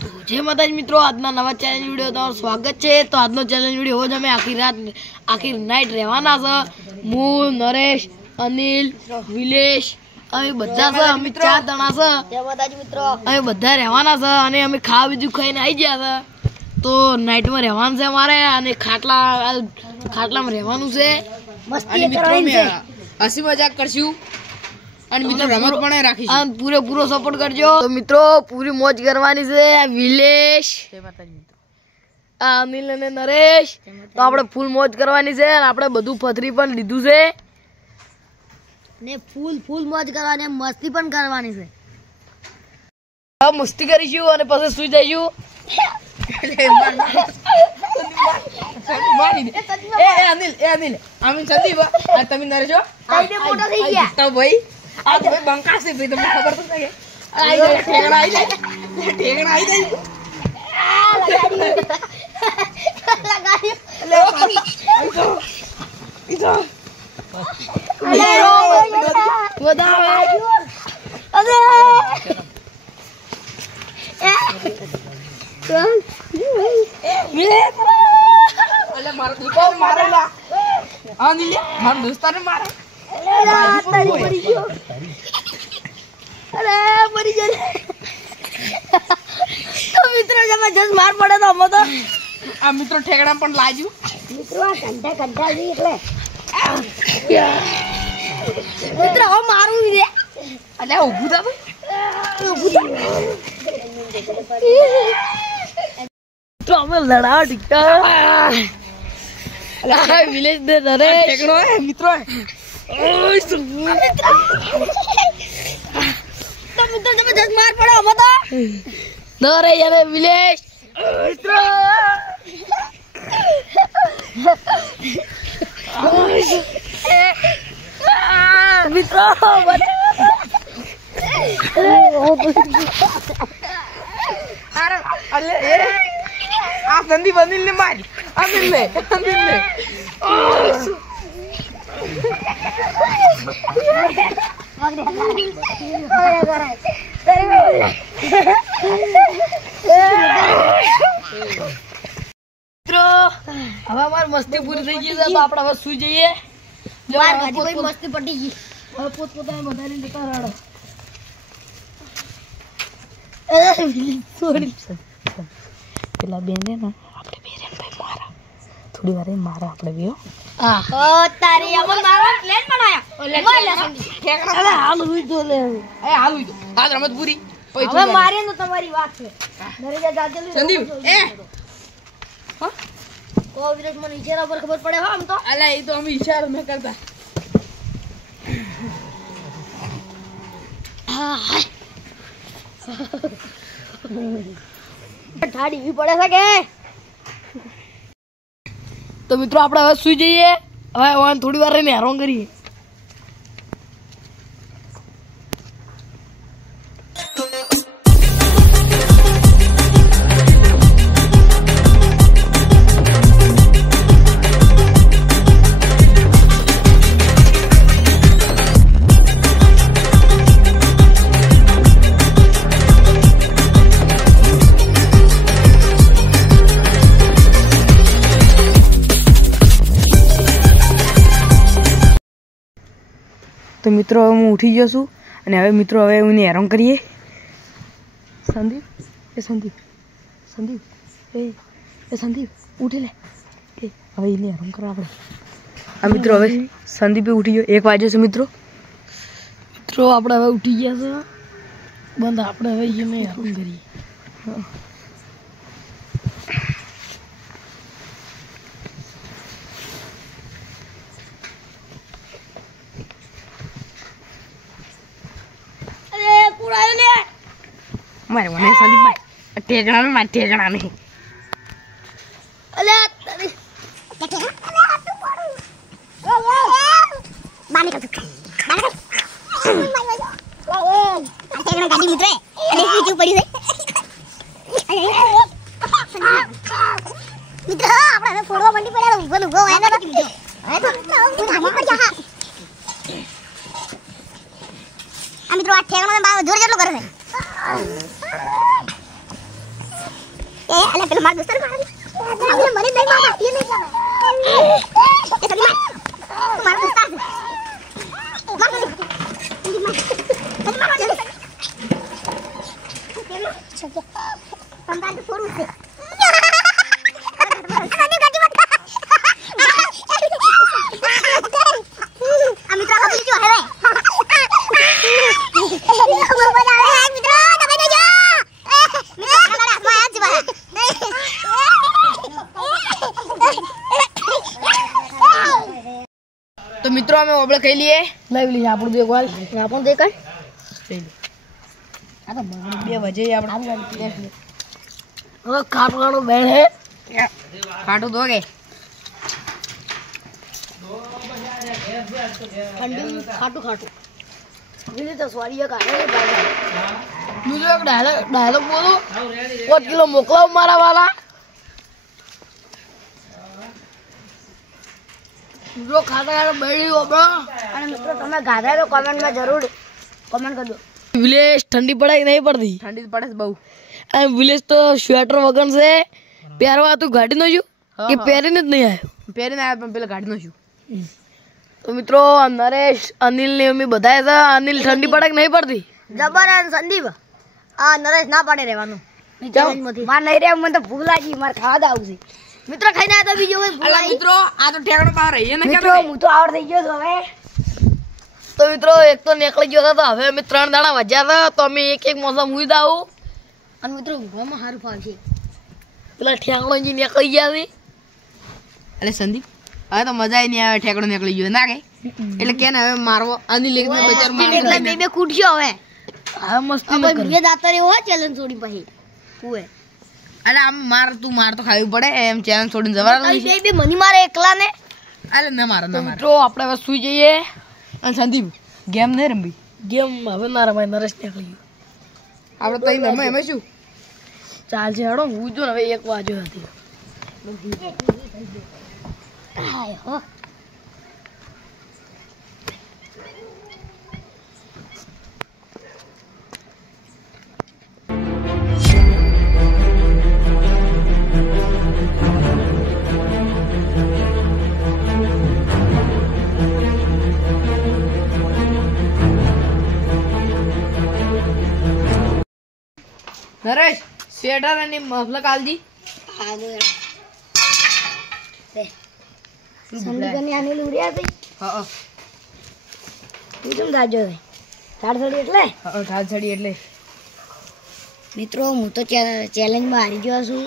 जय माताजी मित्रों, આજના નવા ચેલેન્જ વિડિયો તમારું સ્વાગત છે। તો આજનો ચેલેન્જ વિડિયો જ અમે આખી નાઈટ રહેવાના છે। હું નરેશ, અનિલ, વિલેશ અમે બધા છે, અમે 4 જણા છે। જય માતાજી મિત્રો, અમે બધા રહેવાના છે અને અમે ખાવા બીજું ખાઈને આવી ગયા છે। તો નાઈટમાં રહેવાનું છે અમારે અને ખાટલામાં રહેવાનું છે। મસ્તી કરવાની છે, હસી મજાક કરશું અને મિત્રો રમત પણ રાખીશું અને પૂરેપૂરો સપોર્ટ કરજો। તો મિત્રો પૂરી મોજ કરવાની છે। વિલેશ, જય માતાજી મિત્રો, અનિલ અને નરેશ, તો આપણે ફૂલ મોજ કરવાની છે અને આપણે બધું પથરી પણ લીધું છે ને ફૂલ મોજ કરવાની, મસ્તી પણ કરવાની છે। હવે મસ્તી કરીશું અને પછી સુઈ જઈશું। અનિલ આમી સંદીપ તમે નરેશ મોટા થઈ ગયા તો ભાઈ આ તો ભાઈ બંકા છે ભાઈ, તમને ખબર તો છે આઈ જાય ઠેકડા આઈ જાય લગાડી મારા દોસ્તાને મારે મિત્રો જબરજસ્ત માર પડે તો અમે તો આ મિત્રો ઠેકડા પણ લાગ્યું મિત્રો આ કંટા જી એટલે મિત્રો હવે મારું છે એટલે ઊભું થા તો અમે લડાવ ટીકતા અલા વિલેજ દે દરે ઠેકડો હે મિત્રો ઓય તો મિત્રો જબરજસ્ત માર પડે અમે તો દરે યાર વિલેજ મિત્રો મિત્રો અલે આ સંદીપ અનિલ ને મારી અનિલ ને મિત્રો હવે અમારી મસ્તી પૂરી થઈ ગઈ છે તો આપણે હવે સુઈ જઈએ। મસ્તી પટી ગઈ, હવે પોતપોતાને બધાને જતા રાડો પેલા બેન ને આપણે બેન ભાઈ મારા થોડી વાર મારા આપણે બે ઓ તારી અમન મારો પ્લેન બનાયા અરે હાલ હુઈ દો લે હાલ હુઈ દો આજ રમત પૂરી હવે મારે તો તમારી વાત છે નરેજા જાજેલી સંદીપ હા ઓ વિરાટ મને ઈશારા પર ખબર પડે હા આમ તો અલા એ તો અમે ઈશારો મે કરતા ઠાડી વી પડે છે કે તો મિત્રો આપણે હવે સુઈ જઈએ। હવે થોડી વાર રહીને હેરાન કરીએ। તો મિત્રો હવે હું ઉઠી ગયો છું અને હવે મિત્રો હવે હું હેરાન કરીએ। સંદીપ ઉઠી લે હવે એને હેરાન કરવા આપણે આ મિત્રો હવે સંદીપે ઉઠી ગયો 1 વાગ્યો છે મિત્રો આપણે હવે ઉઠી ગયા છે બંધ આપણે હવે એને હેરાન કરીએ। મારે મને સંદીપ ભાઈ ઠેકડા ને મારે ઠેકડા નહીં અલે તારી બાની કર ગાડી મિત્ર અને બીજું પડી છે મિત્ર આપણે ફોડવા મંડી પડ્યા ઉભો આને હવે તો ધામા પર જા આ મિત્રો આ ઠેકડા ને બાર જોર જેટલો કરે છે અલે પેલો માર દોસ્ત માર મને નહીં માર એ નહીં કરે એ સડી માર તું માર દોસ્ત માર સંતાન તો છોડું છે તો મિત્રો અમે ઓબળે ખાઈ લઈએ લાવી લઈએ આપણું દેખ વાલ આપણું દેખાય આ તો 2 વજે આપણે હવે ખાટવાનો બેળ હે ખાટું દો કે ઠંડુ ખાટું બીજી તો સ્વારી કાઢે બીજો એક ડાયલોગ બોલો 5 કિલો મોકલાવ મારા વાલા જો ખાતા બેડી ઓબળો અને મિત્રો તમે ગાધા તો કમેન્ટમાં જરૂર કમેન્ટ કરજો વિલેજ ઠંડી પડે કે નહીં પડતી ઠંડી પડે છે બહુ અને વિલેજ તો સ્વેટર વગર છે પહેરવા તું ગાડી નો છું કે પહેરીને જ નહીં આવ્યો પહેરીને આવ્યો પણ પેલા ગાડી નો છું તો મિત્રો નરેશ અનિલ ને અમે બધા હતા અનિલ ઠંડી પડે કે નહીં પડતી જબર સંદીપ આ નરેશ ના પાડે રહેવાનું માર નહીં રહે મને તો ભૂખ લાગી મારે ખાવા આવું છે મિત્રો ખાઈને આવ્યા બીજો કોઈ ભૂલા મિત્રો આ તો ઠેકડો પાર રહી ને મિત્રો હું તો આવડ થઈ ગયો છું હવે તો મિત્રો એક તો નીકળી ગયો હતો હવે અમે 3 દાડા વજ્યા હતા તો અમે એક મોસમ હુઈ દાવું અને મિત્રો ઊંઘવામાં સારું ફાવશે પેલા ઠેકડો જી નીકળી ગયા છે એટલે સંદીપ હવે તો મજા નહીં આવે ઠેકડો નીકળી ગયો ના કે એટલે કે ને હવે મારવો આની લેક ને બચાર મારવો એટલે બે કૂટજો હવે મસ્તી ન કર બે દાતરે હો ચેલેન્જ છોડી પછી ઓએ અલે આમ તું માર તો ખાવી પડે એમ ચેલેન્જ છોડીને જવાનું છે બે મની મારે એકલા ને અલે ના મારે તો આપણે હવે સુઈ જઈએ અને સંદીપ ગેમ નહીં રમવી ગેમ હવે ના રમાય નરેશ નીકળી ગયો આપણે તઈ રમે એમાં શું ચાલ છે હેડો હું જો હવે 1 વાગ્યો હતી હાય હો નરેશ સ્વેટર અને મફલર કાલજી હા દો લે સંદીપની આને લુરિયા થઈ હા તું કેમ ગાજો છે ઠાડસડી એટલે હા ઠાડસડી એટલે મિત્રો હું તો ચેલેન્જમાં હારી ગયો છું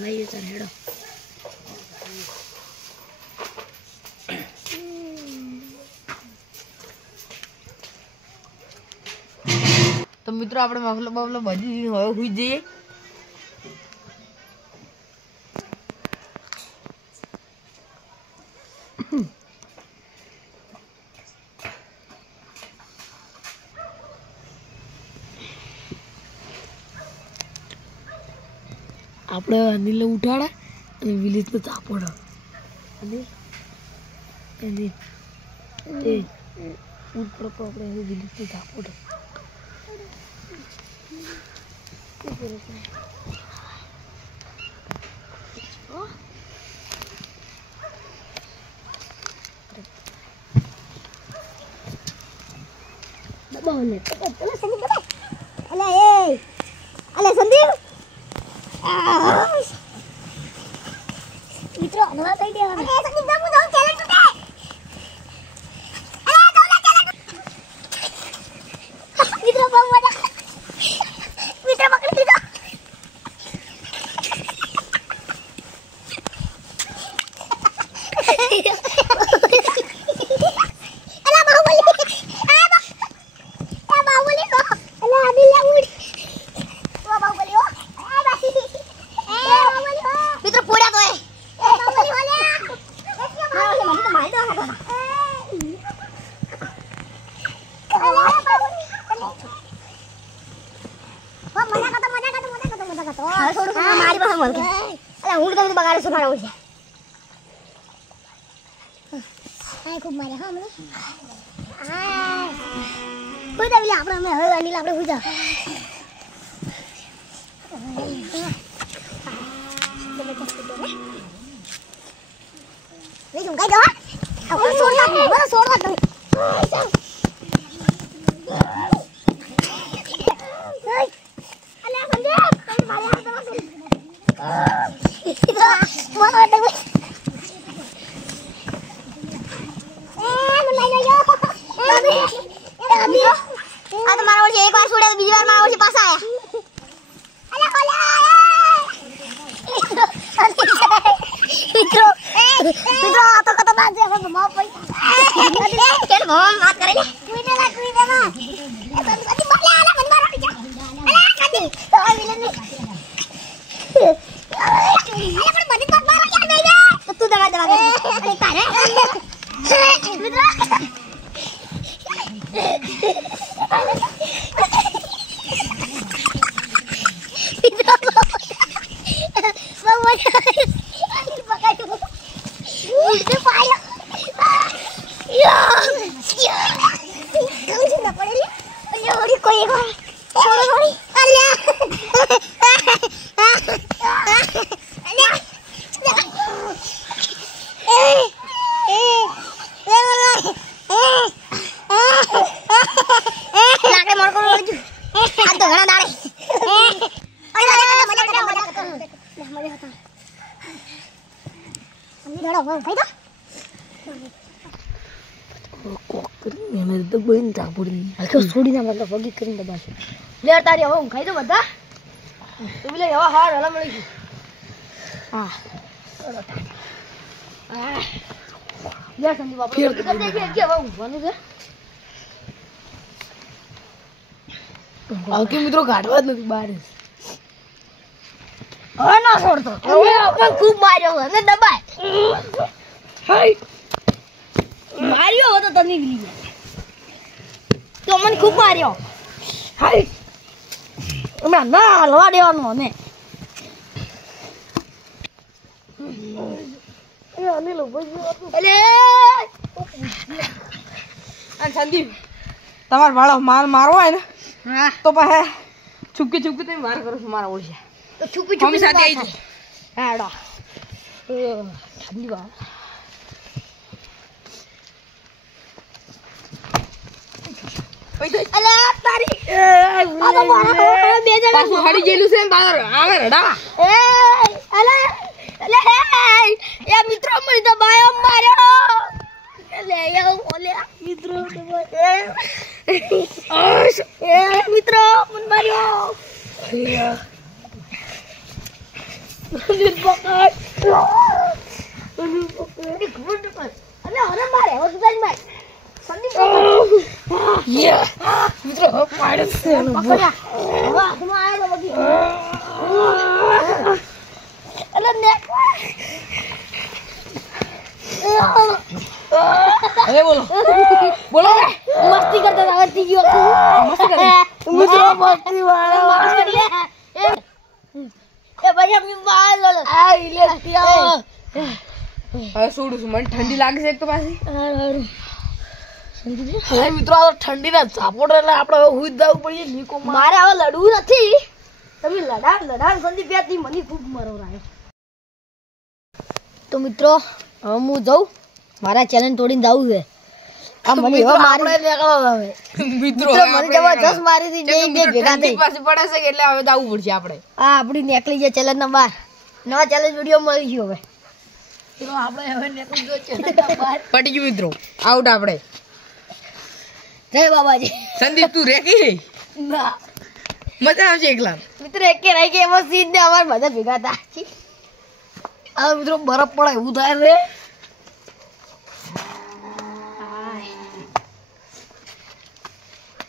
લઈ તો હેડો તો મિત્રો આપણે મફલો બધી હવે હુઈ જઈએ આપણે અનિલને ઉઠાડા અને વિલેજને ચાપોડા અને ઉપર આપણે વિલેજને ચાપોડા સંદીપ મિત્રો અનવા થઈ ગયા અરે સંદીપ દમુ દો ચેલેન્જ ટુડે અરે દોલા ચેલેન્જ મિત્રો બહુ મજા મિત્રો પકડી લીધો ખૂબ મારે હા મને કોઈ દે વિલે આપણે હવે અનિલ આપણે હુઈ જા નહીં તું કઈ દો હવે છોડવા તમે અલ્યા સંજય તમે મારે હાથ આ તો મારા ઓળી એક વાર છોડે બીજી વાર મારા ઓળી પાછા આયા મિત્રો આ તો કતો ના છે હવે માફ પઈ કેલ ભમ વાત કરે ને ટ્વીટે માં એ સંગતિ બકલા આલા મન મારો પીછા અલા કાદી તો આ વિલન ને અલા પણ બધી વાત મારો યાર નહીં તો તું દવા દવા અરે તારે મિત્રો છોડીને મતલબ વગી કરીને દબાશે લે તારી હવે હું ખાઈ દઉં બધા તું બી લે હવે હાર હલા મળી ગઈ હા લે સંદીપ આપણે કે હવે ઊંઘવાનું છે બાકી મિત્રો કાઢવા જ નથી બહાર હવે ના છોડતો હવે આપણે ખૂબ માર્યો અને દબાય માર્યો હતો તને નીકળી ગયો તો મને ખૂબ માર્યો હાય હમણાં ના હલવા દેવાનું અમે સંદીપ તમારે વાળો મારવો હોય ને તો પછી છુપકી તમે માર કરો છો મારા ઓળશે તો છુપી સાથે આવી જાય હાડો ઠંડી વા અલા તારી બે જણા હડી ગયેલું છે બહાર આવે રડા અલા એ મિત્રો મને તો બાયો માર્યો લે યો ઓલે મિત્રો એ મિત્રો મને માર્યો અલે અરે મારે હોસ્પિટલ માં સંદીપ મિત્રો પાડે છે હાથમાં આયો તો બગી અલે ને અરે બોલો મસ્તી કરતા હતા આવતી ગયો મસ્તી કરે મિત્રો મસ્તી વાળા એ ભાઈ અમને બાલ લો આ ઇલેક્ટ્રિયા હવે છોડું છું મને ઠંડી લાગે છે એક તો પાછી હવે મિત્રો આ ઠંડી ના ઝાપોડ એટલે આપણે હવે હુઈ જવું પડીએ નીકો મારે હવે લડવું નથી તમે લડાણ સંદીપ યાથી મને ખૂબ મરો રાય તો મિત્રો હવે હું જાઉં મારા ચેલેન્જ તોડીને જાવું છે આ મને હવે મારી નીકળો હવે મિત્રો મને જબરજસ્ત મારી થી જઈ ભેગા થઈ પાછી પડે છે કે એટલે હવે જાવું પડશે આપણે આ આપણી નીકળી જાય ચેલેન્જ નંબર નવા ચેલેન્જ વિડિયો મળી ગયો હવે તો આપણે હવે નીકળી ગયો ચેલેન્જ નંબર પડી ગયું મિત્રો આઉટ આપણે જય બાબાજી સંદીપ તું રેકી ના મજા આવશે એકલા મિત્ર એકે રહી કે એમાં સીધ ને અમાર બધા ભેગા હતા આ મિત્રો બરફ પડે એવું થાય રે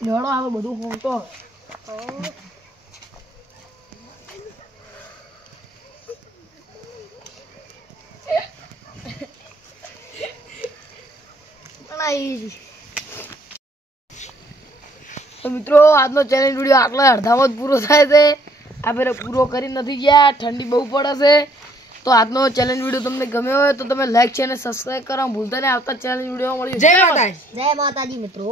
જોડો આવે બધું ફોટો તો મિત્રો આજનો ચેલેન્જ વિડીયો આટલા અડધામાં જ પૂરો થાય છે આપણે પૂરો કરી નથી ગયા ઠંડી બહુ પડે છે તો આજનો ચેલેન્જ વિડીયો તમને ગમ્યો હોય તો તમે લાઈક છે અને સબસ્ક્રાઇબ કરવા ભૂલતા નહીં આવતા ચેલેન્જ વિડીયો મળ્યો જય માતાજી મિત્રો